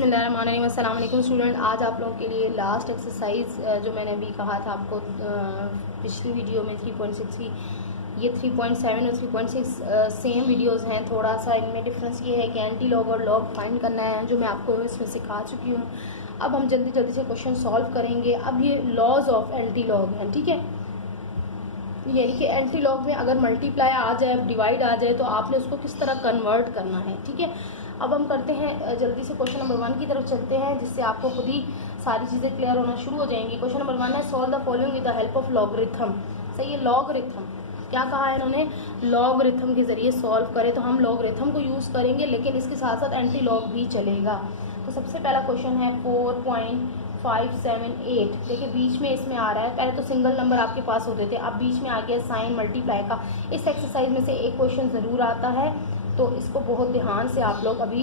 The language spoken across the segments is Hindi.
बिस्मिल्लाहिर्रहमानिर्रहीम। अस्सलाम वालेकुम स्टूडेंट। आज आप लोगों के लिए लास्ट एक्सरसाइज जो मैंने अभी कहा था आपको पिछली वीडियो में 3.6 की, ये 3.7 और 3.6 सेम वीडियोस हैं। थोड़ा सा इनमें डिफरेंस ये है कि एंटी लॉग और लॉग फाइंड करना है, जो मैं आपको इसमें सिखा चुकी हूँ। अब हम जल्दी जल्दी से क्वेश्चन सॉल्व करेंगे। अब ये लॉज ऑफ एंटी लॉग हैं, ठीक है। यानी कि एंटी लॉग में अगर मल्टीप्लाई आ जाए, डिवाइड आ जाए, तो आपने उसको किस तरह कन्वर्ट करना है, ठीक है। अब हम करते हैं जल्दी से क्वेश्चन नंबर 1 की तरफ चलते हैं, जिससे आपको खुद ही सारी चीज़ें क्लियर होना शुरू हो जाएंगी। क्वेश्चन नंबर 1 है, solve the following with the help of logarithm. सही है, लॉगरिथम क्या कहा है इन्होंने, लॉगरिथम के जरिए सॉल्व करें। तो हम लॉगरिथम को यूज़ करेंगे, लेकिन इसके साथ साथ एंटी लॉग भी चलेगा। तो सबसे पहला क्वेश्चन है 4.578। देखिए बीच में इसमें आ रहा है, पहले तो सिंगल नंबर आपके पास होते थे, अब बीच में आ गया साइन मल्टीप्लाई का। इस एक्सरसाइज में से एक क्वेश्चन ज़रूर आता है, तो इसको बहुत ध्यान से आप लोग अभी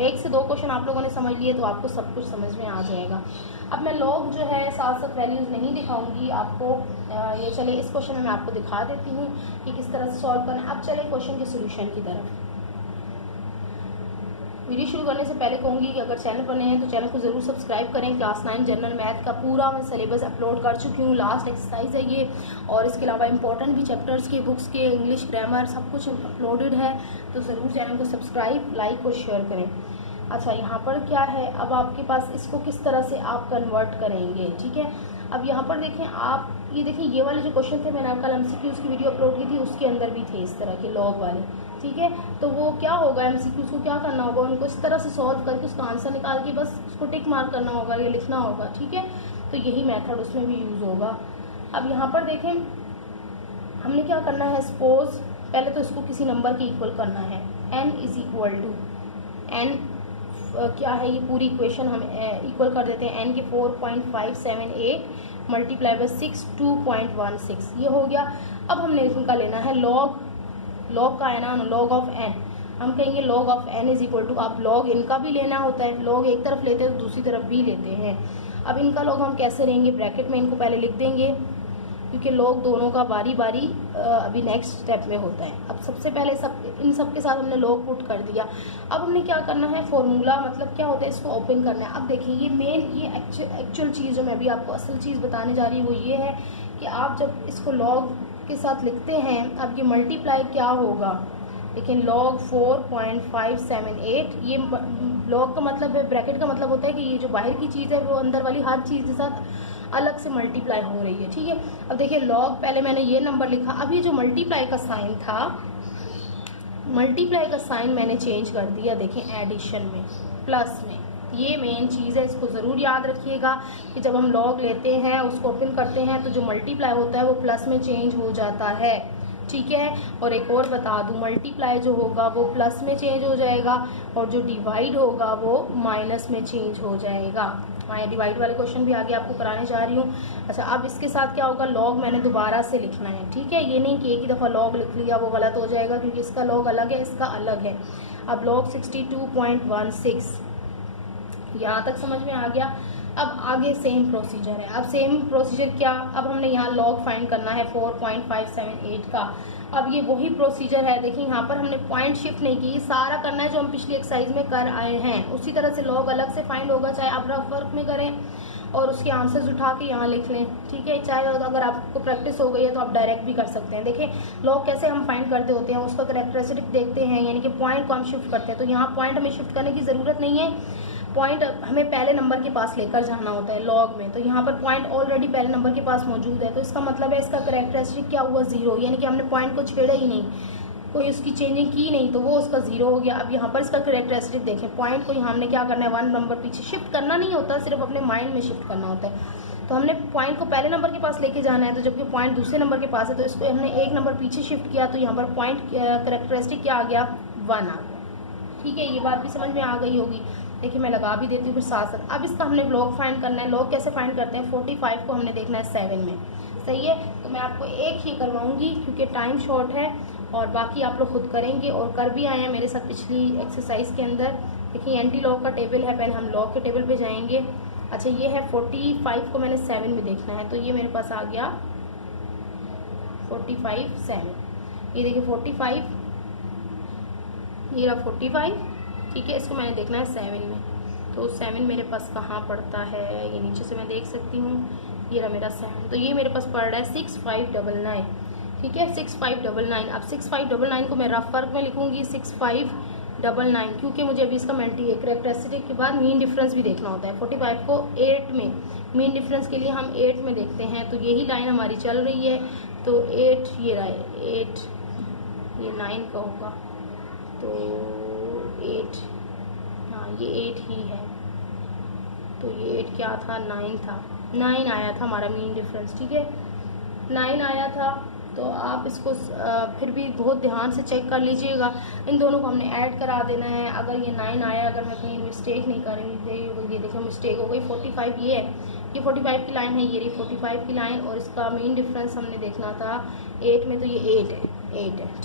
1 से 2 क्वेश्चन आप लोगों ने समझ लिए तो आपको सब कुछ समझ में आ जाएगा। अब मैं लॉग जो है साथ साथ वैल्यूज़ नहीं दिखाऊंगी आपको, ये चले इस क्वेश्चन में मैं आपको दिखा देती हूँ कि किस तरह से सॉल्व करना है। अब चले क्वेश्चन के सोल्यूशन की तरफ। वीडियो शुरू करने से पहले कहूँगी कि अगर चैनल पर नए हैं तो चैनल को ज़रूर सब्सक्राइब करें। क्लास 9 जनरल मैथ का पूरा मैं सिलेबस अपलोड कर चुकी हूँ, लास्ट एक्सरसाइज है ये, और इसके अलावा इंपॉर्टेंट भी चैप्टर्स के बुक्स के इंग्लिश ग्रामर सब कुछ अपलोडेड है। तो ज़रूर चैनल को सब्सक्राइब, लाइक और शेयर करें। अच्छा, यहाँ पर क्या है, अब आपके पास इसको किस तरह से आप कन्वर्ट करेंगे, ठीक है। अब यहाँ पर देखें आप, ये देखिए ये वाले जो क्वेश्चन थे, मैंने कल MCQs की वीडियो अपलोड की थी, उसके अंदर भी थे इस तरह के लॉग वाले, ठीक है। तो वो क्या होगा, MCQs को क्या करना होगा, उनको इस तरह से सॉल्व करके उसका आंसर निकाल के बस उसको टिक मार्क करना होगा या लिखना होगा, ठीक है। तो यही मेथड उसमें भी यूज़ होगा। अब यहाँ पर देखें हमने क्या करना है, सपोज पहले तो इसको किसी नंबर के इक्वल करना है। n is equal to n क्या है, ये पूरी इक्वेशन हम इक्वल कर देते हैं n के 4.578 मल्टीप्लाई बाय 6 2.16, ये हो गया। अब हमने इनका लेना है लॉग, लॉग का है ना, लॉग ऑफ n। हम कहेंगे log of n is equal to, आप लॉग इनका भी लेना होता है, लॉग एक तरफ लेते हैं तो दूसरी तरफ भी लेते हैं। अब इनका लॉग हम कैसे लेंगे, ब्रैकेट में इनको पहले लिख देंगे, क्योंकि लॉग दोनों का बारी बारी अभी नेक्स्ट स्टेप में होता है। अब सबसे पहले इन सब के साथ हमने लॉग पुट कर दिया। अब हमने क्या करना है, फॉर्मूला मतलब क्या होता है, इसको ओपन करना है। अब देखिए ये मेन, ये एक्चुअल चीज़ जो मैं अभी आपको असल चीज़ बताने जा रही हूँ वो ये है कि आप जब इसको लॉग के साथ लिखते हैं, अब ये मल्टीप्लाई क्या होगा, लेकिन log 4.578, ये लॉग का मतलब है, ब्रैकेट का मतलब होता है कि ये जो बाहर की चीज़ है वो अंदर वाली हर चीज़ के साथ अलग से मल्टीप्लाई हो रही है, ठीक है। अब देखिए लॉग, पहले मैंने ये नंबर लिखा, अब ये जो मल्टीप्लाई का साइन था, मल्टीप्लाई का साइन मैंने चेंज कर दिया, देखें एडिशन में, प्लस में। ये मेन चीज़ है, इसको ज़रूर याद रखिएगा कि जब हम लॉग लेते हैं, उसको ओपन करते हैं, तो जो मल्टीप्लाई होता है वो प्लस में चेंज हो जाता है, ठीक है। और एक और बता दूं, मल्टीप्लाई जो होगा वो प्लस में चेंज हो जाएगा, और जो डिवाइड होगा वो माइनस में चेंज हो जाएगा। मैं डिवाइड वाले क्वेश्चन भी आगे आपको कराने जा रही हूँ। अच्छा, अब इसके साथ क्या होगा, लॉग मैंने दोबारा से लिखना है, ठीक है। ये नहीं कि एक ही दफ़ा लॉग लिख लिया वो गलत हो जाएगा, क्योंकि इसका लॉग अलग है, इसका अलग है। अब लॉग 62.16, यहाँ तक समझ में आ गया। अब आगे सेम प्रोसीजर है। अब सेम प्रोसीजर क्या, अब हमने यहाँ लॉग फाइंड करना है 4.578 का। अब ये वही प्रोसीजर है, देखिए यहाँ पर हमने पॉइंट शिफ्ट नहीं की, सारा करना है जो हम पिछली एक्सरसाइज में कर आए हैं। उसी तरह से लॉग अलग से फाइंड होगा, चाहे आप रफ वर्क में करें और उसके आंसर्स उठा के यहाँ लिख लें, ठीक है। चाहे अगर आपको प्रैक्टिस हो गई है तो आप डायरेक्ट भी कर सकते हैं। देखिए लॉग कैसे हम फाइंड करते होते हैं, उसका कैरेक्टरिस्टिक देखते हैं, यानी कि पॉइंट को हम शिफ्ट करते हैं। तो यहाँ पॉइंट हमें शिफ्ट करने की ज़रूरत नहीं है, पॉइंट हमें पहले नंबर के पास लेकर जाना होता है लॉग में। तो यहाँ पर पॉइंट ऑलरेडी पहले नंबर के पास मौजूद है, तो इसका मतलब है इसका कैरेक्टरिस्टिक क्या हुआ, 0, यानी कि हमने पॉइंट को छेड़ा ही नहीं, कोई उसकी चेंजिंग की नहीं, तो वो उसका 0 हो गया। अब यहाँ पर इसका कैरेक्टरिस्टिक देखें, पॉइंट को यहाँ हमने क्या करना है, 1 नंबर पीछे शिफ्ट करना नहीं होता, सिर्फ अपने माइंड में शिफ्ट करना होता है। तो हमने पॉइंट को पहले नंबर के पास लेके जाना है, तो जबकि पॉइंट दूसरे नंबर के पास है, तो इसको हमने 1 नंबर पीछे शिफ्ट किया, तो यहाँ पर पॉइंट कैरेक्टरिस्टिक क्या आ गया, 1 आ गया, ठीक है। ये बात भी समझ में आ गई होगी। देखिए मैं लगा भी देती हूँ फिर साथ साथ। अब इसका हमने लॉग फाइंड करना है। लॉग कैसे फाइंड करते हैं, 45 को हमने देखना है 7 में, सही है। तो मैं आपको एक ही करवाऊंगी क्योंकि टाइम शॉर्ट है, और बाकी आप लोग खुद करेंगे और कर भी आए हैं मेरे साथ पिछली एक्सरसाइज के अंदर। देखिए एंटी लॉग का टेबल है, पहले हम लॉग के टेबल पे जाएंगे। अच्छा, ये है 45 को मैंने 7 में देखना है, तो ये मेरे पास आ गया 45 7। ये देखिए 45, ये रहा 45, ठीक है। इसको मैंने देखना है 7 में, तो 7 मेरे पास कहाँ पड़ता है, ये नीचे से मैं देख सकती हूँ, ये रहा मेरा 7। तो ये मेरे पास पड़ रहा है 6599, ठीक है 6599। अब 6599 को मैं रफ वर्क में लिखूँगी 6599, क्योंकि मुझे अभी इसका कैरेक्टरिस्टिक के बाद मीन डिफरेंस भी देखना होता है। 45 को 8 में मीन डिफरेंस के लिए हम 8 में देखते हैं, तो यही लाइन हमारी चल रही है। तो 8 ये रहा है 8, ये 9 का होगा, तो 8, हाँ ये 8 ही है। तो ये 8 क्या था, 9 था, 9 आया था हमारा मीन डिफरेंस, ठीक है 9 आया था। तो आप इसको फिर भी बहुत ध्यान से चेक कर लीजिएगा, इन दोनों को हमने ऐड करा देना है। अगर ये 9 आया, अगर मैं कहीं मिस्टेक नहीं करूँगी, ये देखो मिस्टेक हो गई, 45 ये है, ये 45 की लाइन है, ये रही 45 की लाइन, और इसका मीन डिफरेंस हमने देखना था 8 में, तो ये 8 है,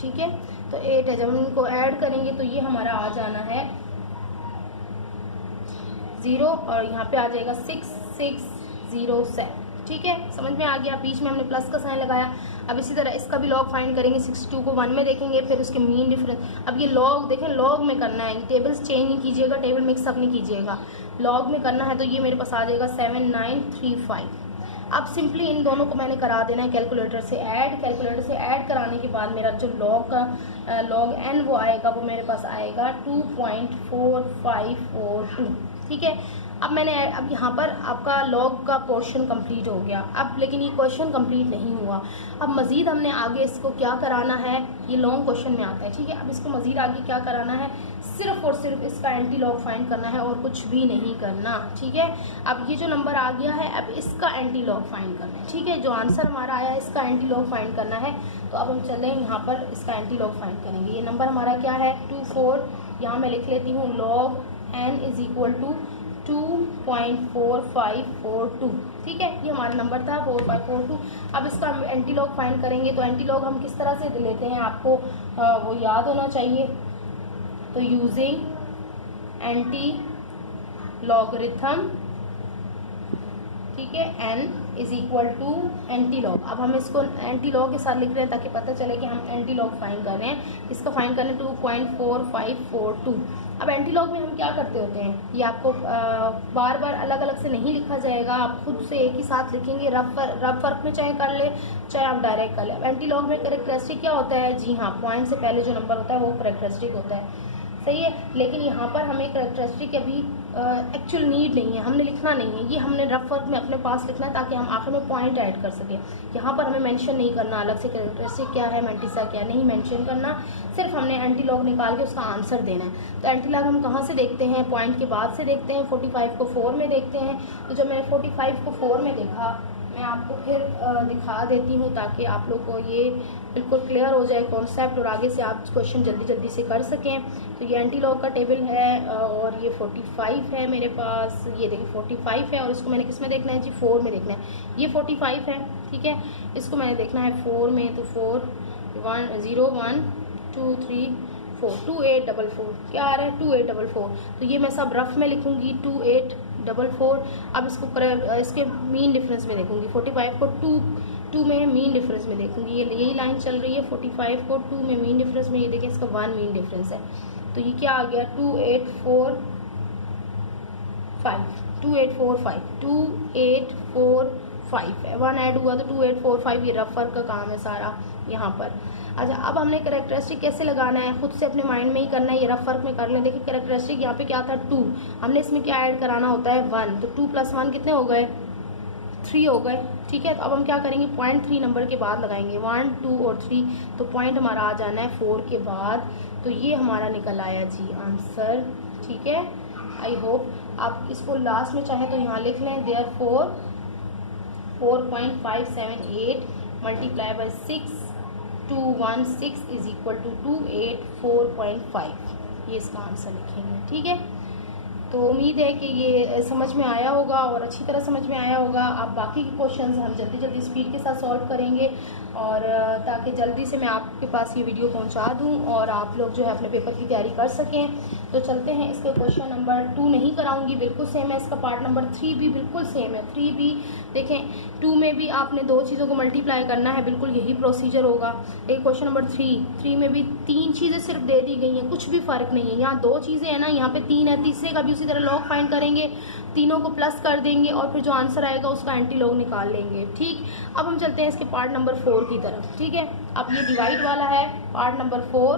ठीक है। तो 8 है, जब हम इनको ऐड करेंगे तो ये हमारा आ जाना है 0, और यहाँ पे आ जाएगा 6607, ठीक है समझ में आ गया। बीच में हमने प्लस का साइन लगाया। अब इसी तरह इसका भी लॉग फाइंड करेंगे, 62 को 1 में देखेंगे, फिर उसके मीन डिफरेंस। अब ये लॉग देखें, लॉग में करना है, टेबल्स चेंज नहीं कीजिएगा, टेबल मिक्सअप नहीं कीजिएगा, लॉग में करना है। तो ये मेरे पास आ जाएगा 7935। अब सिंपली इन दोनों को मैंने करा देना है कैलकुलेटर से ऐड। कैलकुलेटर से ऐड कराने के बाद मेरा जो लॉग एन वो आएगा, वो मेरे पास आएगा 2.4542, ठीक है। अब यहाँ पर आपका लॉग का पोर्शन कंप्लीट हो गया। अब लेकिन ये क्वेश्चन कंप्लीट नहीं हुआ, अब मज़ीद हमने आगे इसको क्या कराना है, ये लॉन्ग क्वेश्चन में आता है, ठीक है। अब इसको मज़ीद आगे क्या कराना है, सिर्फ और सिर्फ इसका एंटी लॉग फाइंड करना है और कुछ भी नहीं करना, ठीक है। अब ये जो नंबर आ गया है, अब इसका एंटी लॉग फाइंड करना है, ठीक है। जो आंसर हमारा आया है इसका एंटी लॉग फाइंड करना है। तो अब हम चलें यहाँ पर इसका एंटी लॉग फाइंड करेंगे। ये नंबर हमारा क्या है 24, यहाँ मैं लिख लेती हूँ log N is equal to 2.4542, ठीक है। ये हमारा नंबर था 4542। अब इसका हम एंटी लॉग फाइंड करेंगे। तो एंटी लॉग हम किस तरह से लेते हैं, आपको वो याद होना चाहिए। तो यूजिंग एंटी लॉगरिथम, ठीक है, n is equal to antilog. अब हम इसको एंटी लॉग के साथ लिख रहे हैं ताकि पता चले कि हम एंटी लॉग फाइंड कर रहे हैं। इसका फाइंड करने 2.4542। अब एंटी लॉग में हम क्या करते होते हैं, ये आपको बार बार अलग अलग से नहीं लिखा जाएगा, आप खुद से एक ही साथ लिखेंगे। रफ वर्क में चाहे कर ले, चाहे आप डायरेक्ट कर ले। अब एंटी लॉग में कैरेक्टरिस्टिक क्या होता है, जी हाँ, पॉइंट से पहले जो नंबर होता है वो कैरेक्टरिस्टिक होता है, सही है। लेकिन यहाँ पर हमें कैरेक्टरिस्टिक अभी एक्चुअल नीड नहीं है, हमने लिखना नहीं है, ये हमने रफ वर्क में अपने पास लिखना है ताकि हम आखिर में पॉइंट ऐड कर सकें। यहाँ पर हमें मेंशन नहीं करना अलग से कैरेक्टरिस्टिक क्या है, मैंटिसा क्या, नहीं मेंशन करना, सिर्फ हमने एंटी लॉग निकाल के उसका आंसर देना है। तो एंटी लॉग हम कहाँ से देखते हैं, पॉइंट के बाद से देखते हैं। 45 को 4 में देखते हैं। तो जब मैंने 45 को 4 में देखा, मैं आपको फिर दिखा देती हूँ ताकि आप लोग को ये बिल्कुल क्लियर हो जाए कॉन्सेप्ट और आगे से आप क्वेश्चन जल्दी जल्दी से कर सकें। तो ये एंटी लॉग का टेबल है और ये 45 है मेरे पास, ये देखिए 45 है और इसको मैंने किस में देखना है जी, 4 में देखना है। ये 45 है, ठीक है, इसको मैंने देखना है 4 में। तो 4 1 0 1 2 3 4 2844 क्या आ रहा है 2844। तो ये मैं सब रफ में लिखूंगी 2844। अब इसको इसके मीन डिफरेंस में देखूंगी, 45 को 2 में मीन डिफरेंस में देखूंगी। ये यही लाइन चल रही है, 45 को 2 में मीन डिफरेंस में, ये देखिए इसका 1 मीन डिफरेंस है। तो ये क्या आ गया 2845 है, 1 ऐड हुआ तो 2845। ये रफ वर्क का काम है सारा यहाँ पर। अच्छा, अब हमने कैरेक्टरिस्टिक कैसे लगाना है, खुद से अपने माइंड में ही करना है, ये रफ वर्क में कर लें। देखिए कैरेक्टरिस्टिक यहाँ पे क्या था 2, हमने इसमें क्या ऐड कराना होता है 1, तो 2 + 1 कितने हो गए 3 हो गए, ठीक है। तो अब हम क्या करेंगे, 0.3 नंबर के बाद लगाएंगे 1 2 और 3, तो पॉइंट हमारा आ जाना है 4 के बाद। तो ये हमारा निकल आया जी आंसर, ठीक है। आई होप आप इसको लास्ट में चाहें तो यहाँ लिख लें, therefore 4.578 multiply by 6216 is equal to 284.5, ये इसका आंसर लिखेंगे, ठीक है। तो उम्मीद है कि ये समझ में आया होगा और अच्छी तरह समझ में आया होगा। आप बाकी के क्वेश्चंस हम जल्दी जल्दी स्पीड के साथ सॉल्व करेंगे और ताकि जल्दी से मैं आपके पास ये वीडियो पहुंचा दूं और आप लोग जो है अपने पेपर की तैयारी कर सकें। तो चलते हैं, इसके क्वेश्चन नंबर 2 नहीं कराऊंगी, बिल्कुल सेम है। इसका पार्ट नंबर 3 भी बिल्कुल सेम है। 3 भी देखें, 2 में भी आपने 2 चीज़ों को मल्टीप्लाई करना है, बिल्कुल यही प्रोसीजर होगा। एक क्वेश्चन नंबर 3 में भी 3 चीज़ें सिर्फ दे दी गई हैं, कुछ भी फ़र्क नहीं है। यहाँ 2 चीज़ें हैं ना, यहाँ पे 3 है, तीसरे का भी उसी तरह लॉग फाइंड करेंगे, तीनों को प्लस कर देंगे और फिर जो आंसर आएगा उसका एंटी लॉग निकाल लेंगे। ठीक, अब हम चलते हैं इसके पार्ट नंबर 4 की तरफ। ठीक है, अब ये डिवाइड वाला है पार्ट नंबर 4,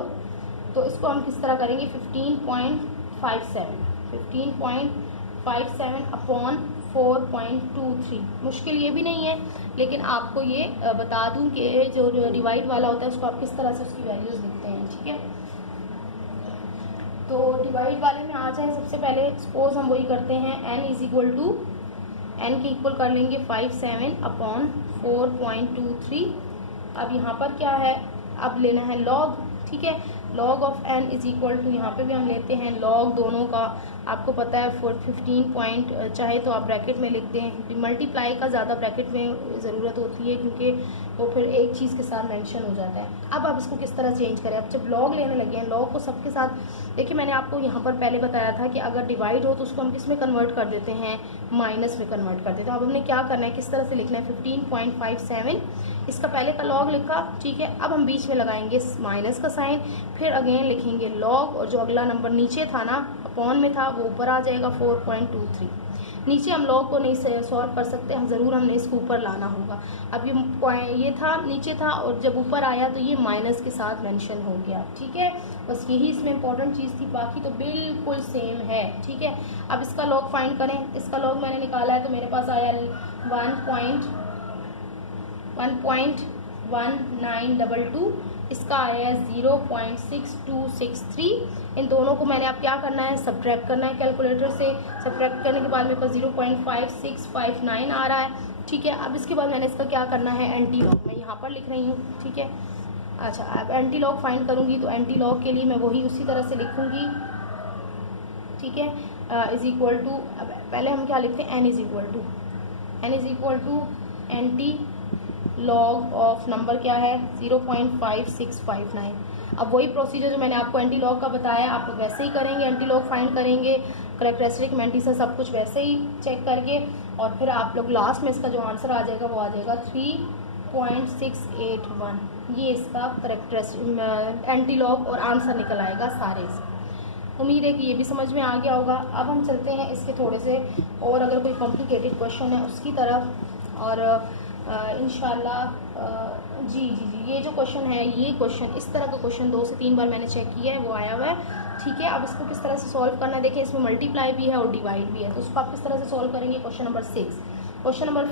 तो इसको हम किस तरह करेंगे, 15.57 अपॉन 4.23। मुश्किल ये भी नहीं है, लेकिन आपको ये बता दूं कि जो डिवाइड वाला होता है उसको आप किस तरह से उसकी वैल्यूज़ लिखते हैं। ठीक है, तो डिवाइड वाले में आ जाए, सबसे पहले सपोज हम वही करते हैं, n is equal to n के इक्वल कर लेंगे 57 अपॉन 4.23। अब यहाँ पर क्या है, अब लेना है लॉग। ठीक है, log of n is equal to, यहाँ पे भी हम लेते हैं लॉग दोनों का। आपको पता है 15 पॉइंट, चाहे तो आप ब्रैकेट में लिख दें, मल्टीप्लाई का ज़्यादा ब्रैकेट में ज़रूरत होती है क्योंकि वो फिर एक चीज़ के साथ मेंशन हो जाता है। अब आप इसको किस तरह चेंज करें, अब जब लॉग लेने लगे हैं, लॉग को सबके साथ, देखिए मैंने आपको यहाँ पर पहले बताया था कि अगर डिवाइड हो तो उसको हम किस में कन्वर्ट कर देते हैं, माइनस में कन्वर्ट कर देते हैं। अब हमने क्या करना है, किस तरह से लिखना है, 15.57 इसका पहले का लॉग लिखा। ठीक है, अब हम बीच में लगाएंगे माइनस का साइन, फिर अगेन लिखेंगे लॉग, और जो अगला नंबर नीचे था ना, अपॉन में था, वो ऊपर आ जाएगा 4.23। नीचे हम लॉग को नहीं सॉल्व कर सकते, हम ज़रूर हमने इसको ऊपर लाना होगा। अब ये था नीचे था, और जब ऊपर आया तो ये माइनस के साथ मेंशन हो गया। ठीक है, बस यही इसमें इंपॉर्टेंट चीज़ थी, बाकी तो बिल्कुल सेम है। ठीक है, अब इसका लॉग फाइंड करें। इसका लॉग मैंने निकाला है तो मेरे पास आया 1.1922, इसका आया है 0.6263। इन दोनों को मैंने अब क्या करना है, सब्ट्रैक्ट करना है कैलकुलेटर से। सब्ट्रैक्ट करने के बाद मेरे पास 0.5659 आ रहा है। ठीक है, अब इसके बाद मैंने इसका क्या करना है, एंटी लॉग मैं यहाँ पर लिख रही हूँ। ठीक है, अच्छा, अब एंटी लॉग फाइंड करूँगी तो एंटी लॉग के लिए मैं वही उसी तरह से लिखूँगी। ठीक है, इज इक्वल टू, अब पहले हम क्या लिखते हैं, n is equal to antilog of number क्या है, 0.5659। अब वही प्रोसीजर जो मैंने आपको एंटी लॉग का बताया, आप लोग वैसे ही करेंगे, एंटी लॉग फाइंड करेंगे, करेक्टरिस्टिक मैंटिसा सब कुछ वैसे ही चेक करके, और फिर आप लोग लास्ट में इसका जो आंसर आ जाएगा वो आ जाएगा 3.681। ये इसका करेक्टरिस्टिक एंटी लॉग और आंसर निकल आएगा सारे से। उम्मीद है कि ये भी समझ में आ गया होगा। अब हम चलते हैं इसके थोड़े से और अगर कोई कॉम्प्लिकेटेड क्वेश्चन है उसकी तरफ, और इंशाल्लाह जी, ये जो क्वेश्चन है, ये क्वेश्चन, इस तरह का क्वेश्चन 2 से 3 बार मैंने चेक किया है, वो आया हुआ है। ठीक है, अब इसको किस तरह से सॉल्व करना है, देखिए इसमें मल्टीप्लाई भी है और डिवाइड भी है, तो उसको आप किस तरह से सॉल्व करेंगे। क्वेश्चन नंबर 6, क्वेश्चन नंबर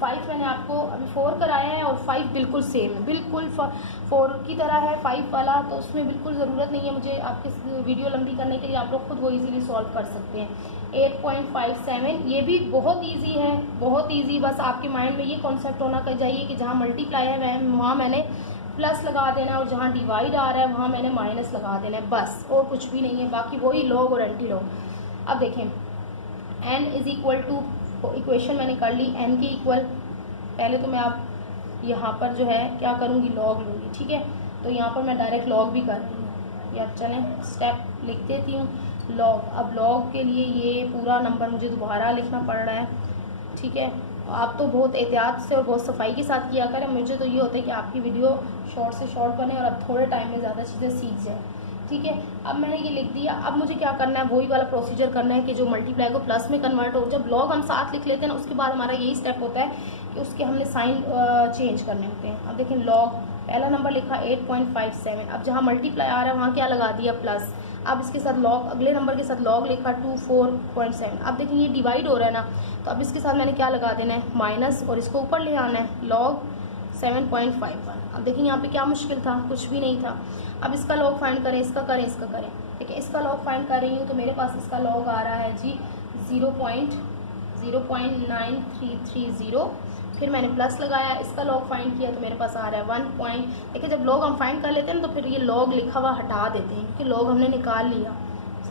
5 मैंने आपको अभी 4 कराया है, और 5 बिल्कुल सेम है, बिल्कुल 4 की तरह है 5 वाला, तो उसमें बिल्कुल ज़रूरत नहीं है मुझे आपकी वीडियो लंबी करने के लिए, आप लोग खुद वो इजीली सॉल्व कर सकते हैं। 8.57 ये भी बहुत इजी है, बहुत इजी। बस आपके माइंड में ये कॉन्सेप्ट होना चाहिए कि जहाँ मल्टीप्लाई है वहाँ मैंने प्लस लगा देना है, और जहाँ डिवाइड आ रहा है वहाँ मैंने माइनस लगा देना है, बस, और कुछ भी नहीं है। बाकी वही लॉग और एंटी लॉग। अब देखें, n is equal to, equation मैंने कर ली n के इक्वल। पहले तो मैं आप यहाँ पर जो है क्या करूँगी, लॉग लूँगी। ठीक है, तो यहाँ पर मैं डायरेक्ट लॉग भी कर रही हूँ, या चलें स्टेप लिख देती हूँ लॉग। अब लॉग के लिए ये पूरा नंबर मुझे दोबारा लिखना पड़ रहा है। ठीक है, आप तो बहुत एहतियात से और बहुत सफाई के साथ किया करें, मुझे तो ये होता है कि आपकी वीडियो शॉर्ट से शॉर्ट बने और अब थोड़े टाइम में ज़्यादा चीज़ें सीख जाए। ठीक है, अब मैंने ये लिख दिया। अब मुझे क्या करना है, वही वाला प्रोसीजर करना है कि जो मल्टीप्लाई को प्लस में कन्वर्ट हो। जब लॉग हम साथ लिख लेते हैं ना, उसके बाद हमारा यही स्टेप होता है कि उसके हमने साइन चेंज करने होते हैं। अब देखें, लॉग पहला नंबर लिखा 8.57, अब जहाँ मल्टीप्लाई आ रहा है वहाँ क्या लगा दिया, प्लस। अब इसके साथ लॉग, अगले नंबर के साथ लॉग लिखा 24.7। अब देखिए ये डिवाइड हो रहा है ना, तो अब इसके साथ मैंने क्या लगा देना है, माइनस, और इसको ऊपर ले आना है, लॉग 7.51। अब देखिए यहाँ पे क्या मुश्किल था, कुछ भी नहीं था। अब इसका लॉग फाइंड करें, इसका करें, इसका करें। देखिए इसका लॉग फाइंड कर रही हूँ तो मेरे पास इसका लॉग आ रहा है जी 0.9330। फिर मैंने प्लस लगाया, इसका लॉग फाइंड किया तो मेरे पास आ रहा है 1 पॉइंट। देखिए जब लॉग हम फाइंड कर लेते हैं ना तो फिर ये लॉग लिखा हुआ हटा देते हैं, क्योंकि लॉग हमने निकाल लिया।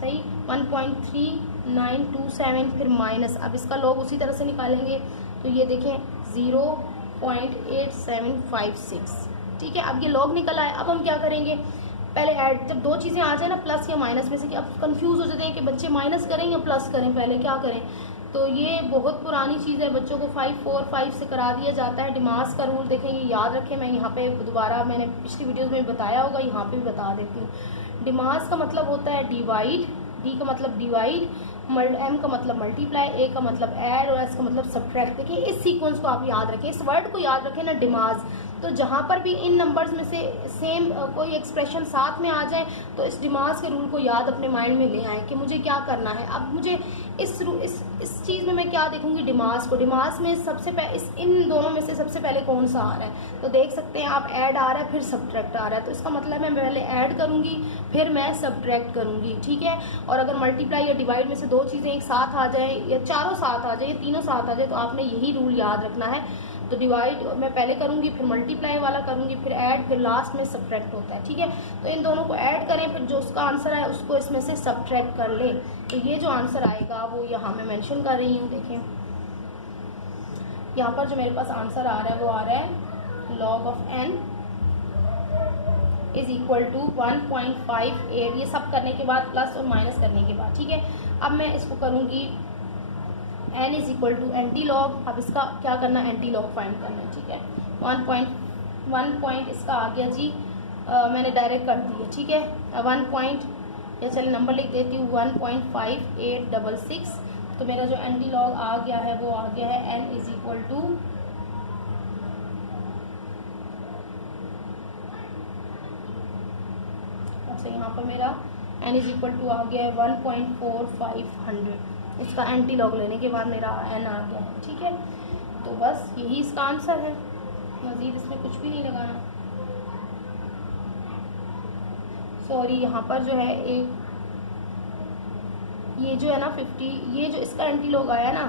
सही, 1.3927, फिर माइनस। अब इसका लॉग उसी तरह से निकालेंगे, तो ये देखें 1.8756। ठीक है, अब ये लॉग निकल आए। अब हम क्या करेंगे, पहले ऐड, जब दो चीज़ें आ जाए ना प्लस या माइनस में से, कि अब कंफ्यूज हो जाते हैं कि बच्चे माइनस करें या प्लस करें, पहले क्या करें। तो ये बहुत पुरानी चीज़ है, बच्चों को 5 4 5 से करा दिया जाता है। डिमास का रूल देखें, ये याद रखें, मैं यहाँ पे दोबारा मैंने पिछली वीडियोज़ में बताया होगा, यहाँ पे भी बता देती हूँ। डिमास का मतलब होता है डिवाइड, डी का मतलब डिवाइड, एम का मतलब मल्टीप्लाई, ए का मतलब ऐड और एस का मतलब सब्ट्रैक्ट। देखिए इस सीक्वेंस को आप याद रखें, इस वर्ड को याद रखें ना, डिमास। तो जहाँ पर भी इन नंबर्स में से सेम कोई एक्सप्रेशन साथ में आ जाए तो इस डिमास के रूल को याद अपने माइंड में ले आएँ कि मुझे क्या करना है। अब मुझे इस चीज़ में मैं क्या देखूंगी, डिमास को। डिमास में सबसे पहले इन दोनों में से सबसे पहले कौन सा आ रहा है, तो देख सकते हैं आप, ऐड आ रहा है फिर सब्ट्रैक्ट आ रहा है। तो इसका मतलब मैं पहले ऐड करूंगी फिर मैं सब्ट्रैक्ट करूंगी। ठीक है, और अगर मल्टीप्लाई या डिवाइड में से दो चीज़ें एक साथ आ जाए या चारों साथ आ जाए या तीनों साथ आ जाए तो आपने यही रूल याद रखना है। तो डिवाइड मैं पहले करूंगी फिर मल्टीप्लाई वाला करूंगी फिर ऐड फिर लास्ट में सब्ट्रैक्ट होता है। ठीक है, तो इन दोनों को ऐड करें फिर जो उसका आंसर है उसको इसमें से सब्ट्रैक्ट कर लें। तो ये जो आंसर आएगा वो यहाँ मैं मेंशन कर रही हूँ। देखें यहाँ पर जो मेरे पास आंसर आ रहा है वो आ रहा है log of n is equal to 1.58। ये सब करने के बाद प्लस और माइनस करने के बाद। ठीक है, अब मैं इसको करूँगी n is equal to antilog. अब इसका क्या करना, एंटी लॉग फाइंड करना है। ठीक है, 1 इसका आ गया जी, मैंने डायरेक्ट कर दिया। ठीक है, 1 पॉइंट या चलिए नंबर लिख देती हूँ 1.5866। तो मेरा जो एंटी लॉग आ गया है वो आ गया है n इज इक्वल टू अच्छा यहाँ पर मेरा n इज इक्वल टू आ गया है 1.4500। इसका एंटी लॉग लेने के बाद मेरा n आ गया है। ठीक है, तो बस यही इसका आंसर है, मज़ीद इसमें कुछ भी नहीं लगाना। सॉरी यहाँ पर जो है एक ये जो है ना 50, ये जो इसका एंटी लॉग आया ना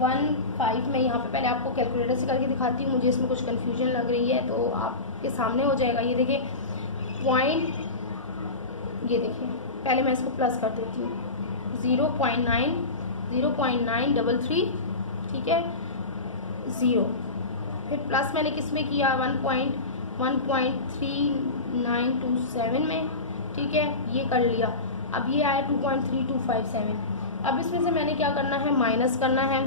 1.5, मैं यहाँ पे पहले आपको कैलकुलेटर से करके दिखाती हूँ, मुझे इसमें कुछ कन्फ्यूजन लग रही है तो आपके सामने हो जाएगा। ये देखिए पॉइंट, ये देखिए पहले मैं इसको प्लस कर देती हूँ 0.933। ठीक है, 0 फिर प्लस मैंने किस में किया 1.3927 में। ठीक है, ये कर लिया। अब ये आया 2.3257। अब इसमें से मैंने क्या करना है, माइनस करना है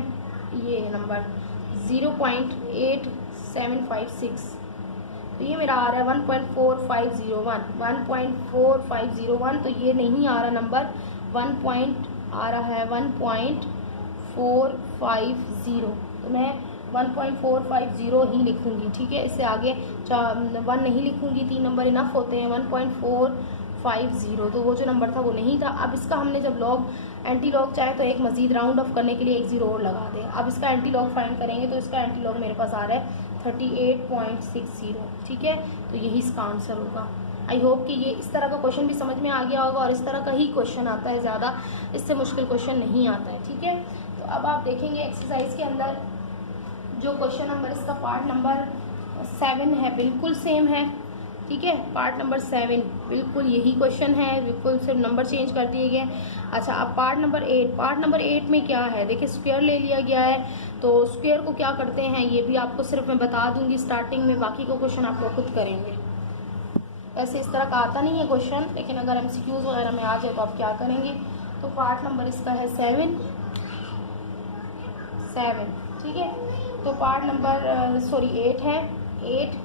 ये नंबर 0.8756। तो ये मेरा आ रहा है 1.4501। तो ये नहीं आ रहा नंबर, 1 आ रहा है 1.450। तो मैं 1.450 ही लिखूंगी। ठीक है, इससे आगे 1 नहीं लिखूंगी, 3 नंबर इनफ होते हैं। 1.450 तो वो जो नंबर था वो नहीं था। अब इसका हमने जब लॉग एंटी लॉग चाहे तो एक मजीद राउंड ऑफ करने के लिए एक 0 और लगा दें। अब इसका एंटी लॉग फाइंड करेंगे तो इसका एंटी लॉग मेरे पास आ रहा है 38.60। ठीक है, तो यही इसका आंसर होगा। आई होप कि ये इस तरह का क्वेश्चन भी समझ में आ गया होगा, और इस तरह का ही क्वेश्चन आता है, ज़्यादा इससे मुश्किल क्वेश्चन नहीं आता है। ठीक है, तो अब आप देखेंगे एक्सरसाइज के अंदर जो क्वेश्चन नंबर इसका पार्ट नंबर 7 है बिल्कुल सेम है। ठीक है, पार्ट नंबर 7 बिल्कुल यही क्वेश्चन है, बिल्कुल सिर्फ नंबर चेंज कर दिए गए। अच्छा, अब पार्ट नंबर 8 में क्या है, देखिए स्क्वायर ले लिया गया है। तो स्क्वायर को क्या करते हैं ये भी आपको सिर्फ मैं बता दूंगी स्टार्टिंग में, बाकी का क्वेश्चन आप लोग खुद करेंगे। वैसे इस तरह का आता नहीं है क्वेश्चन, लेकिन अगर MCQs वगैरह में आ जाए तो आप क्या करेंगे। तो पार्ट नंबर इसका है 7। ठीक है, तो पार्ट नंबर 8 है 8।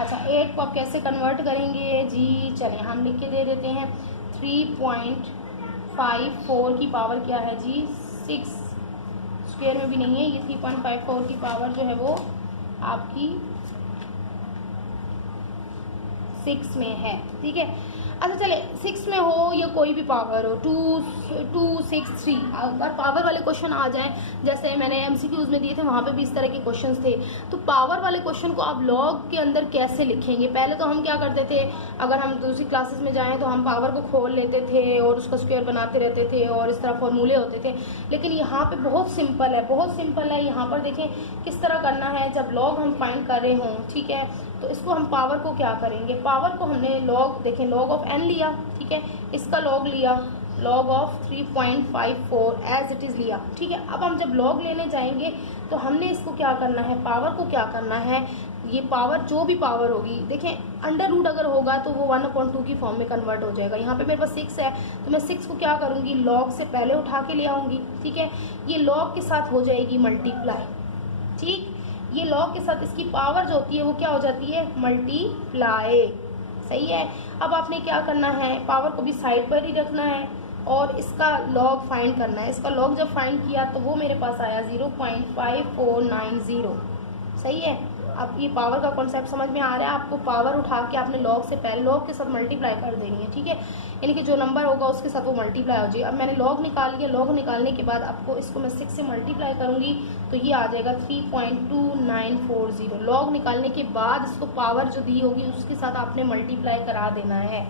अच्छा, 8 को आप कैसे कन्वर्ट करेंगे जी, चलिए हम लिख के दे देते हैं 3.54 की पावर क्या है जी 6। स्क्वायर में भी नहीं है, ये 3.54 की पावर जो है वो आपकी 6 में है। ठीक है, अच्छा चले 6 में हो या कोई भी पावर हो, 263, अगर पावर वाले क्वेश्चन आ जाएं, जैसे मैंने MCQs में दिए थे वहाँ पे भी इस तरह के क्वेश्चंस थे। तो पावर वाले क्वेश्चन को आप लॉग के अंदर कैसे लिखेंगे, पहले तो हम क्या करते थे, अगर हम दूसरी क्लासेस में जाएं तो हम पावर को खोल लेते थे और उसका स्क्वायर बनाते रहते थे और इस तरह फॉर्मूले होते थे। लेकिन यहाँ पर बहुत सिंपल है, यहाँ पर देखें किस तरह करना है। जब लॉग हम फाइंड कर रहे हों, ठीक है, तो इसको हम पावर को क्या करेंगे, पावर को हमने लॉग, देखें लॉग ऑफ n लिया। ठीक है, इसका लॉग लिया log of 3.54 as it is लिया, ठीक है। अब हम जब लॉग लेने जाएंगे तो हमने इसको क्या करना है, पावर को क्या करना है, ये पावर जो भी पावर होगी, देखें अंडर रूट अगर होगा तो वो 1/2 की फॉर्म में कन्वर्ट हो जाएगा। यहाँ पे मेरे पास 6 है तो मैं 6 को क्या करूँगी, लॉग से पहले उठा के ले आऊँगी, ठीक है। ये लॉग के साथ हो जाएगी मल्टीप्लाई, ठीक। ये लॉग के साथ इसकी पावर जो होती है वो क्या हो जाती है, मल्टीप्लाई, सही है। अब आपने क्या करना है, पावर को भी साइड पर ही रखना है और इसका लॉग फाइंड करना है। इसका लॉग जब फाइंड किया तो वो मेरे पास आया 0.5490, सही है। अब ये पावर का कॉन्सेप्ट समझ में आ रहा है आपको, पावर उठा के आपने लॉग से पहले लॉग के साथ मल्टीप्लाई कर देनी है, ठीक है। यानी कि जो नंबर होगा उसके साथ वो मल्टीप्लाई हो जाए। अब मैंने लॉग निकाल लिया, लॉग निकालने के बाद आपको इसको मैं 6 से मल्टीप्लाई करूंगी तो ये आ जाएगा 3.2940। लॉग निकालने के बाद इसको पावर जो दी होगी उसके साथ आपने मल्टीप्लाई करा देना है,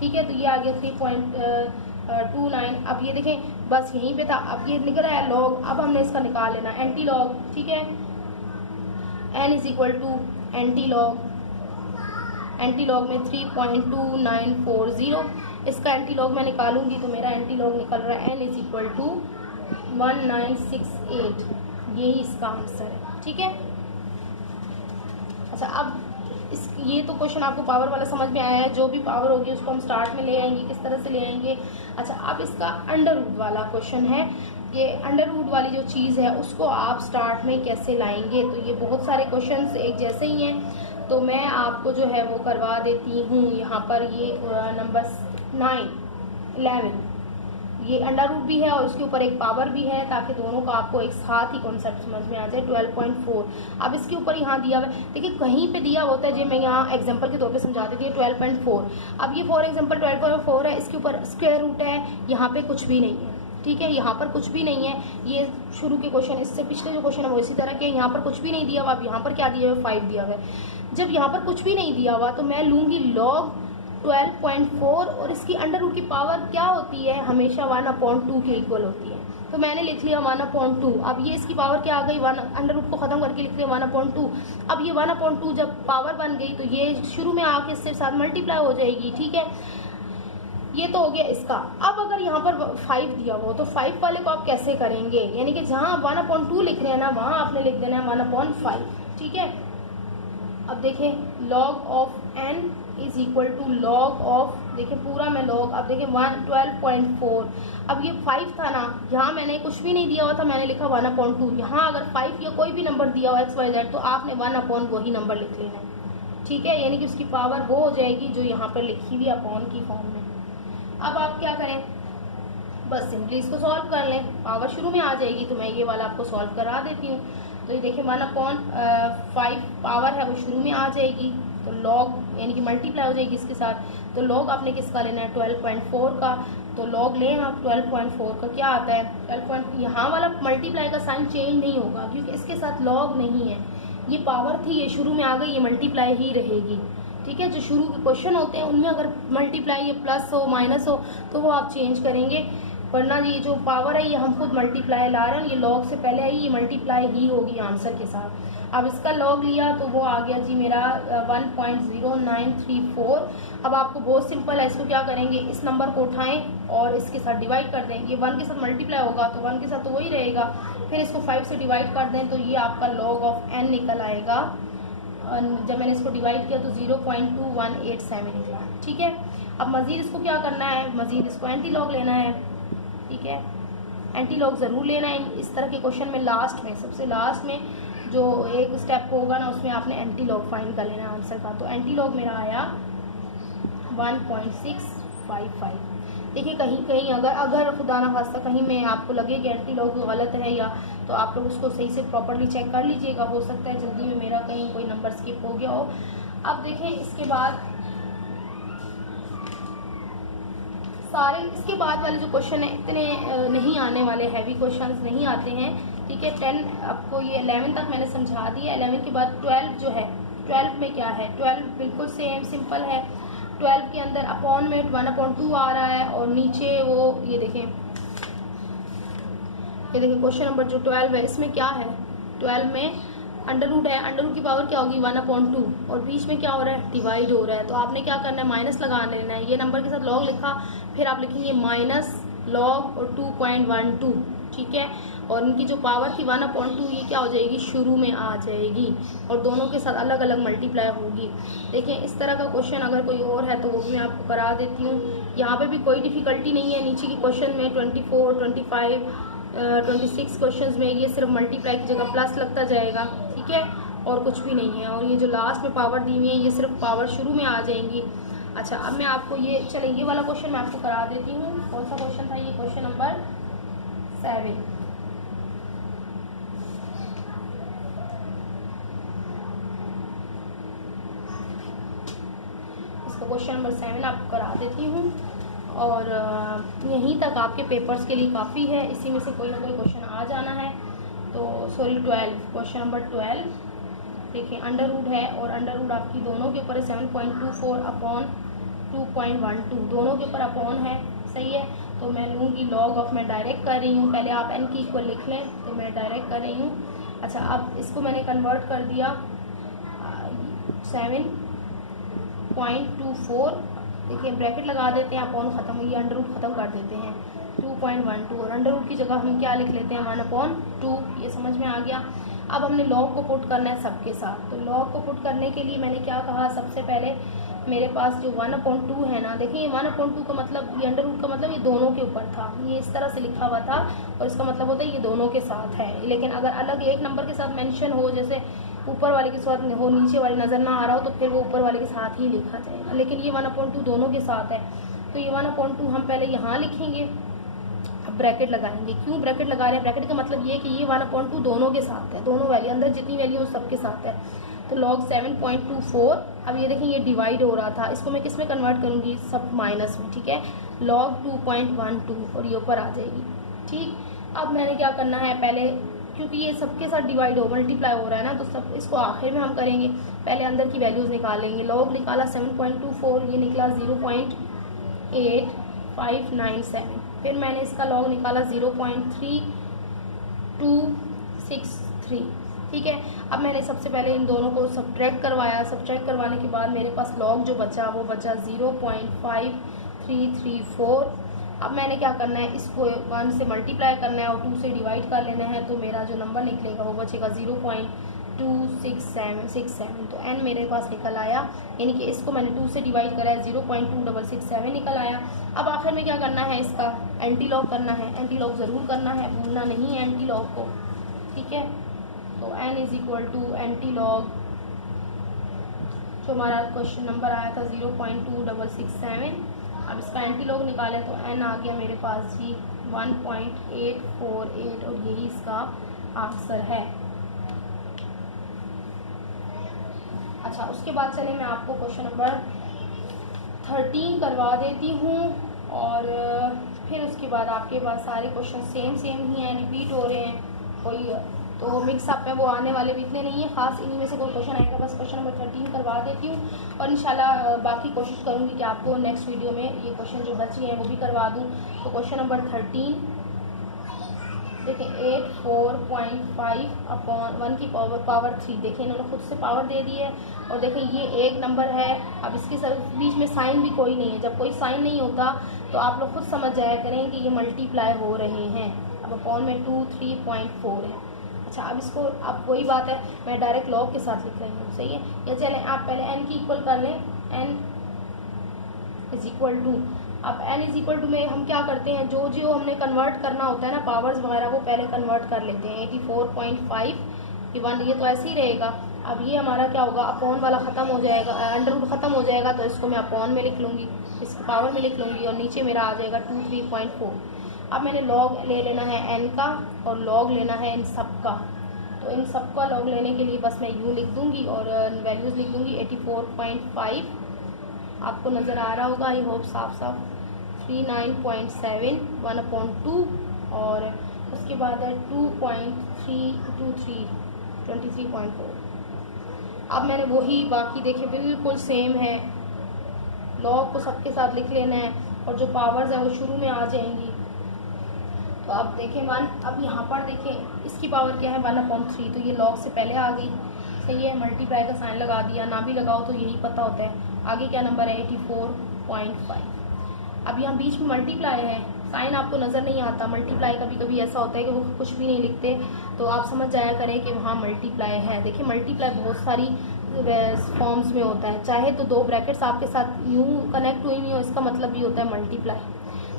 ठीक है। तो ये आ गया 3.29। अब ये देखें बस यहीं पे था, अब ये लिख रहा है लॉग, अब हमने इसका निकाल लेना एंटी लॉग, ठीक है। n is equal to antilog में 3.2940, इसका एंटी लॉग मैं निकालूंगी तो मेरा एंटी लॉग निकल रहा है n इज इक्वल टू 1968, यही इसका आंसर है, ठीक है। अच्छा अब ये तो क्वेश्चन आपको पावर वाला समझ में आया है, जो भी पावर होगी उसको हम स्टार्ट में ले आएंगे, किस तरह से ले आएंगे। अच्छा अब इसका अंडर रूट वाला क्वेश्चन है, ये अंडर रूट वाली जो चीज़ है उसको आप स्टार्ट में कैसे लाएंगे। तो ये बहुत सारे क्वेश्चंस एक जैसे ही हैं, तो मैं आपको जो है वो करवा देती हूँ। यहाँ पर ये नंबर 9, 11 ये अंडर रूट भी है और इसके ऊपर एक पावर भी है, ताकि दोनों का आपको एक साथ ही कॉन्सेप्ट समझ में आ जाए। 12.4 अब इसके ऊपर यहाँ दिया हुआ है, देखिए कहीं पे दिया होता है, जो मैं यहाँ एग्जांपल के तौर पे समझा देती हूँ 12.4। अब ये फॉर एग्जांपल 12.4 है, इसके ऊपर स्क्वायर रूट है, यहाँ पे कुछ भी नहीं है, ठीक है। यहाँ पर कुछ भी नहीं है, ये शुरू के क्वेश्चन, इससे पिछले जो क्वेश्चन है वो इसी तरह के, यहाँ पर कुछ भी नहीं दिया हुआ। अब यहाँ पर क्या दिया हुआ है, 5 दिया हुआ है। जब यहाँ पर कुछ भी नहीं दिया हुआ तो मैं लूँगी लॉग 12.4 और इसकी अंडर रूट की पावर क्या होती है, हमेशा 1/2 के इक्वल होती है, तो मैंने लिख लिया 1/2। अब ये इसकी पावर क्या आ गई, 1 अंडर रूट को ख़त्म करके लिख लिया 1/2। अब ये 1/2 जब पावर बन गई तो ये शुरू में आके इससे साथ मल्टीप्लाई हो जाएगी, ठीक है। ये तो हो गया इसका। अब अगर यहाँ पर 5 दिया हो तो 5 वाले को आप कैसे करेंगे, यानी कि जहाँ 1/2 लिख रहे हैं ना वहाँ आपने लिख देना है 1/5, ठीक है। अब देखें log of n is equal to log of, देखें पूरा मैं लॉग, अब देखें 12.4, अब ये 5 था ना, यहाँ मैंने कुछ भी नहीं दिया हुआ था, मैंने लिखा 1/2। यहाँ अगर 5 या कोई भी नंबर दिया हुआ XYZ तो आपने 1/ वही नंबर लिख लेना है, ठीक है। यानी कि उसकी पावर वो हो जाएगी जो यहाँ पर लिखी हुई अपॉन की फॉर्म में। अब आप क्या करें, बस सिंपली इसको सॉल्व कर लें, पावर शुरू में आ जाएगी, तो मैं ये वाला आपको सॉल्व करा देती हूँ। तो ये देखिए 1/5 पावर है वो शुरू में आ जाएगी, तो लॉग यानी कि मल्टीप्लाई हो जाएगी इसके साथ। तो लॉग आपने किसका लेना है, 12.4 का, तो लॉग लें आप 12.4 का, क्या आता है 12. यहाँ वाला मल्टीप्लाई का साइन चेंज नहीं होगा क्योंकि इसके साथ लॉग नहीं है, ये पावर थी, ये शुरू में आ गई, ये मल्टीप्लाई ही रहेगी, ठीक है। जो शुरू के क्वेश्चन होते हैं उनमें अगर मल्टीप्लाई ये प्लस हो माइनस हो तो वो आप चेंज करेंगे, वरना ये जो पावर है ये हम खुद मल्टीप्लाई ला रहे हैं, ये लॉग से पहले आई, ये मल्टीप्लाई ही होगी आंसर के साथ। अब इसका लॉग लिया तो वो आ गया जी मेरा 1.0934। अब आपको बहुत सिंपल है, इसको क्या करेंगे, इस नंबर को उठाएं और इसके साथ डिवाइड कर दें, ये 1 के साथ मल्टीप्लाई होगा तो 1 के साथ तो वही रहेगा, फिर इसको 5 से डिवाइड कर दें तो ये आपका लॉग ऑफ n निकल आएगा। जब मैंने इसको डिवाइड किया तो 0.2187 निकला, ठीक है। अब मज़ीद इसको क्या करना है, मज़ीद इसको एंटी लॉग लेना है, ठीक है। एंटी लॉग ज़रूर लेना है इस तरह के क्वेश्चन में, लास्ट में सबसे लास्ट में जो एक स्टेप होगा ना उसमें आपने एंटी लॉग फाइंड कर लेना है आंसर का। तो एंटी लॉग मेरा आया 1.655। देखिए कहीं कहीं अगर खुदा ना खास्ता कहीं में आपको लगे कि एंटी लॉग गलत है या, तो आप लोग उसको सही से प्रॉपरली चेक कर लीजिएगा, हो सकता है जल्दी में मेरा कहीं कोई नंबर स्किप हो गया हो। अब देखें इसके बाद सारे, इसके बाद वाले जो क्वेश्चन है इतने नहीं आने वाले, हैवी क्वेश्चंस नहीं आते हैं, ठीक है। 10 आपको ये 11 तक मैंने समझा दिया। 11 के बाद 12 जो है, 12 में क्या है, 12 बिल्कुल सेम सिंपल है। 12 के अंदर अपॉन में 1/2 आ रहा है और नीचे वो ये देखें क्वेश्चन नंबर जो 12 है इसमें क्या है, 12 में अंडर रूट है, अंडर रूट की पावर क्या होगी 1/2 और बीच में क्या हो रहा है, डिवाइड हो रहा है। तो आपने क्या करना है, माइनस लगा लेना है, ये नंबर के साथ लॉग लिखा, फिर आप लिखेंगे माइनस लॉग और 2.12, ठीक है। और इनकी जो पावर थी 1/2, ये क्या हो जाएगी, शुरू में आ जाएगी और दोनों के साथ अलग अलग मल्टीप्लाई होगी। देखिए इस तरह का क्वेश्चन अगर कोई और है तो वो भी मैं आपको करा देती हूँ। यहाँ पे भी कोई डिफ़िकल्टी नहीं है। नीचे की क्वेश्चन में 24, 25, 26 क्वेश्चंस में ये सिर्फ मल्टीप्लाई की जगह प्लस लगता जाएगा, ठीक है, और कुछ भी नहीं है। और ये जो लास्ट में पावर दी हुई है ये सिर्फ पावर शुरू में आ जाएंगी। अच्छा, अब मैं आपको ये वाला क्वेश्चन मैं आपको करा देती हूँ। कौन सा क्वेश्चन था ये, क्वेश्चन नंबर 7। इसका क्वेश्चन नंबर 7 आपको करा देती हूँ और यहीं तक आपके पेपर्स के लिए काफ़ी है। इसी में से कोई ना कोई क्वेश्चन आ जाना है। तो सॉरी 12, क्वेश्चन नंबर 12 देखिए, अंडर रूट है और अंडर रूट आपकी दोनों के ऊपर है 7.24 अपॉन 2.12, दोनों के ऊपर अपॉन है, सही है। तो मैं लूँगी लॉग ऑफ, मैं डायरेक्ट कर रही हूँ, पहले आप n की इक्वल लिख लें, तो मैं डायरेक्ट कर रही हूँ। अच्छा, अब इसको मैंने कन्वर्ट कर दिया 7.24, देखिए ब्रैकेट लगा देते हैं, अपॉन ख़त्म, ये अंडर रूट ख़त्म कर देते हैं 2.12 और अंडर रूट की जगह हम क्या लिख लेते हैं 1/2, ये समझ में आ गया। अब हमने लॉग को पुट करना है सबके साथ। तो लॉग को पुट करने के लिए मैंने क्या कहा, सबसे पहले मेरे पास जो 1/2 है ना, देखिए ये 1/2 का मतलब, ये अंडर रूट का मतलब ये दोनों के ऊपर था, ये इस तरह से लिखा हुआ था और इसका मतलब होता है ये दोनों के साथ है। लेकिन अगर अलग एक नंबर के साथ मेंशन हो, जैसे ऊपर वाले के साथ हो, नीचे वाले नज़र ना आ रहा हो, तो फिर वो ऊपर वाले के साथ ही लिखा जाएगा। लेकिन ये 1/2 दोनों के साथ है, तो ये 1/2 हम पहले यहाँ लिखेंगे, अब ब्रैकेट लगाएंगे। क्यों ब्रैकेट लगा रहे हैं, ब्रैकेट का मतलब ये है कि ये 1/2 दोनों के साथ है, दोनों वैल्यू अंदर जितनी वैल्यू है सबके साथ है। तो लॉग 7.24, अब ये देखें ये डिवाइड हो रहा था, इसको मैं किस में कन्वर्ट करूँगी, सब माइनस में, ठीक है, लॉग 2.12 और ये ऊपर आ जाएगी, ठीक। अब मैंने क्या करना है, पहले क्योंकि ये सबके साथ डिवाइड हो, मल्टीप्लाई हो रहा है ना, तो सब इसको आखिर में हम करेंगे। पहले अंदर की वैल्यूज़ निकालेंगे। लॉग निकाला 7.24, ये निकला 0.8597। फिर मैंने इसका लॉग निकाला 0.3263, ठीक है। अब मैंने सबसे पहले इन दोनों को सब्ट्रैक्ट करवाया, सब्ट्रैक्ट करवाने के बाद मेरे पास लॉग जो बचा वो बचा 0.5334। अब मैंने क्या करना है, इसको 1 से मल्टीप्लाई करना है और 2 से डिवाइड कर लेना है, तो मेरा जो नंबर निकलेगा वो बचेगा 0.2767। तो n मेरे पास निकल आया, यानी कि इसको मैंने 2 से डिवाइड करा है, 0.2667 निकल आया। अब आखिर में क्या करना है, इसका एंटी लॉग करना है। एंटी लॉग ज़रूर करना है, भूलना नहीं है एंटी लॉग को, ठीक है। तो n is equal to antilog, जो हमारा क्वेश्चन नंबर आया था 0.2667। अब इसका एंटी लॉग निकालें तो n आ गया मेरे पास जी 1.848 और यही इसका आंसर है। अच्छा, उसके बाद चले मैं आपको क्वेश्चन नंबर 13 करवा देती हूँ और फिर उसके बाद आपके पास सारे क्वेश्चन सेम ही हैं, रिपीट हो रहे हैं, कोई तो मिक्स अप है वो आने वाले भी इतने नहीं है खास, इन्हीं में से कोई क्वेश्चन आएगा। बस क्वेश्चन नंबर 13 करवा देती हूँ और इंशाल्लाह बाकी कोशिश करूँगी कि आपको नेक्स्ट वीडियो में ये क्वेश्चन जो बची हैं वो भी करवा दूँ। तो क्वेश्चन नंबर 13 देखें, 84.5 अपॉन 1 की पावर 3, देखें इन्होंने खुद से पावर दे दी है और देखें ये एक नंबर है। अब इसके बीच में साइन भी कोई नहीं है, जब कोई साइन नहीं होता तो आप लोग खुद समझ जाया करें कि ये मल्टीप्लाई हो रहे हैं। अब अपॉन में 23.4 है। अच्छा, अब इसको, अब वही बात है, मैं डायरेक्ट लॉग के साथ लिख रही हूँ, सही है। या चलें आप पहले n की इक्वल कर लें, n इज इक्वल टू, अब n इज इक्वल टू में हम क्या करते हैं, जो जो हमने कन्वर्ट करना होता है ना पावर्स वगैरह, वो पहले कन्वर्ट कर लेते हैं। 84.5 की 1, ये तो ऐसे ही रहेगा। अब ये हमारा क्या होगा, अपॉन वाला ख़त्म हो जाएगा, अंडर रूट ख़त्म हो जाएगा, तो इसको मैं अपॉन में लिख लूँगी, इसको पावर में लिख लूँगी और नीचे मेरा आ जाएगा 23.4। अब मैंने लॉग ले लेना है n का और लॉग लेना है इन सब का। तो इन सब का लॉग लेने के लिए बस मैं u लिख दूँगी और वैल्यूज़ लिख दूँगी। 84.5 आपको नज़र आ रहा होगा, आई होप साफ 39.7 1/2 और उसके बाद है 2.323 23.4। अब मैंने वही बाकी देखे बिल्कुल सेम है, लॉग को सबके साथ लिख लेना है और जो पावर्स हैं वो शुरू में आ जाएंगी। तो अब देखें 1, अब यहाँ पर देखें इसकी पावर क्या है 1/3, तो ये लॉग से पहले आ गई, सही है। मल्टीप्लाई का साइन लगा दिया, ना भी लगाओ तो यही पता होता है। आगे क्या नंबर है 84.5। अब यहाँ बीच में मल्टीप्लाई है, साइन आपको नज़र नहीं आता। मल्टीप्लाई कभी कभी ऐसा होता है कि वो कुछ भी नहीं लिखते, तो आप समझ जाया करें कि वहाँ मल्टीप्लाई है। देखिए मल्टीप्लाई बहुत सारी फॉर्म्स में होता है, चाहे तो दो ब्रैकेट्स आपके साथ यूँ कनेक्ट हुई हुई हो, इसका मतलब भी होता है मल्टीप्लाई।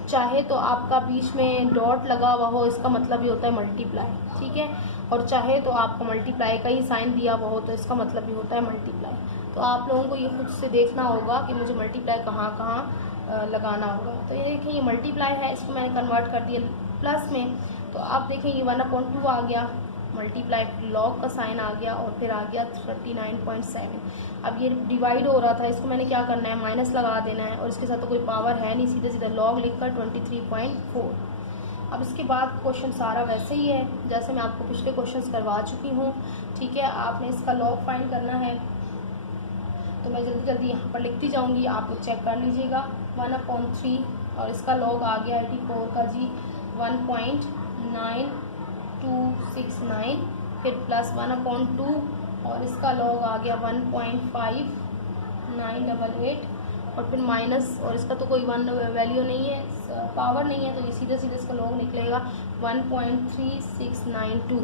चाहे तो आपका बीच में डॉट लगा हुआ हो, इसका मतलब भी होता है मल्टीप्लाई, ठीक है। और चाहे तो आपको मल्टीप्लाई का ही साइन दिया हुआ हो, तो इसका मतलब भी होता है मल्टीप्लाई। तो आप लोगों को ये खुद से देखना होगा कि मुझे मल्टीप्लाई कहाँ कहाँ लगाना होगा। तो ये देखें ये मल्टीप्लाई है, इसको मैंने कन्वर्ट कर दिया प्लस में। तो आप देखें ये 1/2 आ गया, मल्टीप्लाई लॉग का साइन आ गया और फिर आ गया 39.7। अब ये डिवाइड हो रहा था, इसको मैंने क्या करना है, माइनस लगा देना है, और इसके साथ तो कोई पावर है नहीं, सीधे सीधे लॉग लिखकर 23.4। अब इसके बाद क्वेश्चन सारा वैसे ही है जैसे मैं आपको पिछले क्वेश्चंस करवा चुकी हूँ, ठीक है। आपने इसका लॉग फाइंड करना है, तो मैं जल्दी जल्दी यहाँ पर लिखती जाऊँगी, आप लोग चेक कर लीजिएगा। 1/3 और इसका लॉग आ गया 84 का जी 1.9269, फिर प्लस 1/2 और इसका लॉग आ गया 1.5988 और फिर माइनस, और इसका तो कोई वन वैल्यू नहीं है, पावर नहीं है, तो ये सीधे सीधे इसका लॉग निकलेगा 1.3692।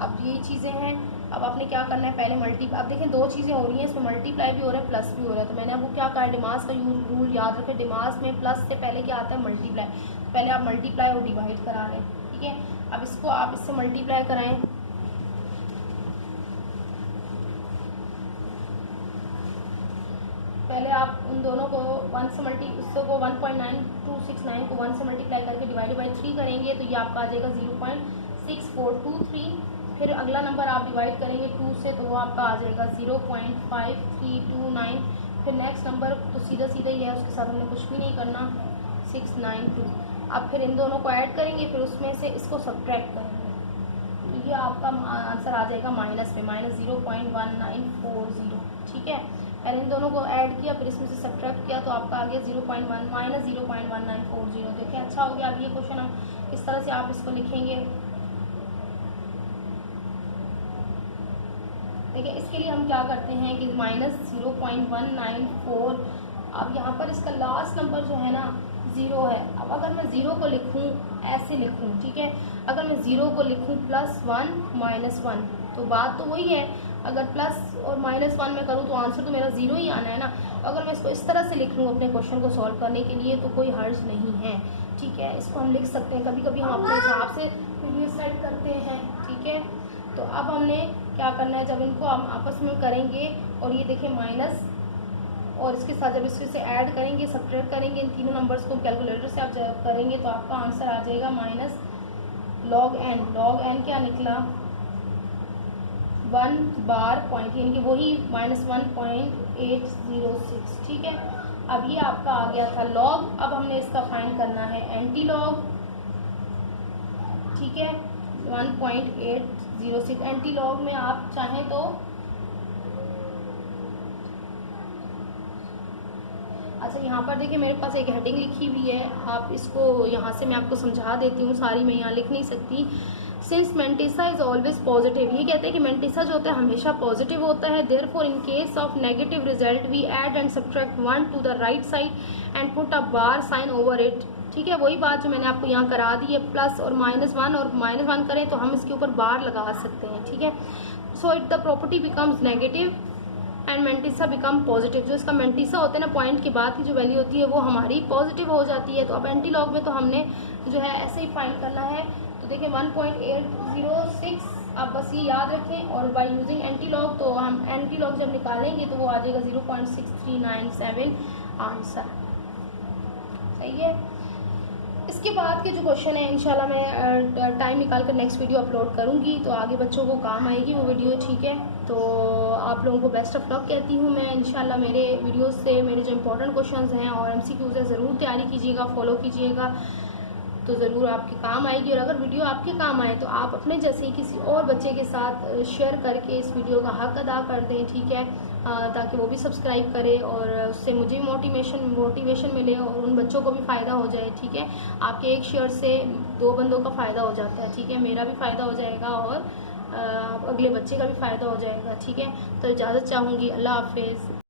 अब ये चीज़ें हैं। अब आपने क्या करना है, पहले अब देखें दो चीज़ें हो रही हैं, इसमें मल्टीप्लाई भी हो रहा है प्लस भी हो रहा है। तो मैंने आपको क्या कहा, डिमास का रूल याद रखें। डिमास में प्लस से पहले क्या आता है, मल्टीप्लाई। पहले आप मल्टीप्लाई और डिवाइड करा लें, ठीक है। अब इसको आप इससे मल्टीप्लाई कराएं, पहले आप उन दोनों को 1 से उसको 1.9269 को 1 से मल्टीप्लाई करके डिवाइड बाई 3 करेंगे, तो ये आपका आ जाएगा 0.6423। फिर अगला नंबर आप डिवाइड करेंगे 2 से, तो वो आपका आ जाएगा 0.5329। फिर नेक्स्ट नंबर तो सीधा सीधा ही है, उसके साथ हमने कुछ भी नहीं करना, 692। अब फिर इन दोनों को ऐड करेंगे, फिर उसमें से इसको सब्ट्रैक्ट करेंगे, तो ये आपका आंसर आ जाएगा माइनस में, -0.1940, ठीक है। पहले इन दोनों को ऐड किया, फिर इसमें से सब्ट्रैक्ट किया, तो आपका आ गया -0.1940। देखें अच्छा हो गया। अब ये क्वेश्चन हम किस तरह से आप इसको लिखेंगे, देखिए इसके लिए हम क्या करते हैं कि -0.194, अब यहाँ पर इसका लास्ट नंबर जो है ना 0 है। अब अगर मैं 0 को लिखूँ, ऐसे लिखूँ, ठीक है, अगर मैं 0 को लिखूँ +1 -1, तो बात तो वही है। अगर प्लस और -1 में करूँ तो आंसर तो मेरा 0 ही आना है ना। अगर मैं इसको इस तरह से लिख लूँ अपने क्वेश्चन को सॉल्व करने के लिए, तो कोई हर्ज नहीं है, ठीक है। इसको हम लिख सकते हैं, कभी कभी हम अपने हिसाब से वीडियो सेट करते हैं, ठीक है। तो अब हमने क्या करना है, जब इनको हम आपस में करेंगे और ये देखें माइनस, और इसके साथ जब इससे ऐड करेंगे, सब्ट्रैक्ट करेंगे, इन तीनों नंबर्स को कैलकुलेटर से आप जब करेंगे तो आपका आंसर आ जाएगा minus log n। log n क्या निकला, 1 बार पॉइंट, यानी कि वही -1.806, ठीक है। अब ये आपका आ गया था log। अब हमने इसका फाइंड करना है एंटी लॉग, ठीक है, 1.806। एंटी लॉग में आप चाहें तो अच्छा, यहाँ पर देखिए मेरे पास एक हेडिंग लिखी हुई है, आप इसको यहाँ से मैं आपको समझा देती हूँ, सारी मैं यहाँ लिख नहीं सकती। Since mantissa is always positive, ये कहते हैं कि मेंटिसा जो होता है हमेशा पॉजिटिव होता है। Therefore in case of negative result we add and subtract 1 to the right side and put a bar sign over it, ठीक है। वही बात जो मैंने आपको यहाँ करा दी है, प्लस और -1 और -1 करें तो हम इसके ऊपर बार लगा सकते हैं, ठीक है। So it the property becomes negative and mantissa become positive. जो इसका मेंटिसा होता है ना, पॉइंट के बाद की जो वैल्यू होती है वो हमारी पॉजिटिव हो जाती है। तो अब एंटी लॉग में तो हमने जो है ऐसे ही फाइंड करना है। तो देखिए 1.806, आप बस ये याद रखें, और बाय यूजिंग एंटी लॉग, तो हम एंटी लॉग जब निकालेंगे तो वो आ जाएगा 0.6397 आंसर, सही है। इसके बाद के जो क्वेश्चन है इंशाल्लाह मैं टाइम निकाल कर नेक्स्ट वीडियो अपलोड करूँगी, तो आगे बच्चों को काम आएगी वो वीडियो, ठीक है। तो आप लोगों को बेस्ट ऑफ लक कहती हूँ मैं। इंशाल्लाह मेरे वीडियोस से मेरे जो इंपॉर्टेंट क्वेश्चंस हैं और MCQs है ज़रूर तैयारी कीजिएगा, फॉलो कीजिएगा, तो ज़रूर आपके काम आएगी। और अगर वीडियो आपके काम आए तो आप अपने जैसे ही किसी और बच्चे के साथ शेयर करके इस वीडियो का हक अदा कर दें, ठीक है, ताकि वो भी सब्सक्राइब करे और उससे मुझे मोटिवेशन मिले और उन बच्चों को भी फ़ायदा हो जाए, ठीक है। आपके एक शेयर से 2 बंदों का फ़ायदा हो जाता है, ठीक है, मेरा भी फ़ायदा हो जाएगा और अगले बच्चे का भी फ़ायदा हो जाएगा, ठीक है। तो इजाज़त चाहूँगी, अल्लाह हाफिज़।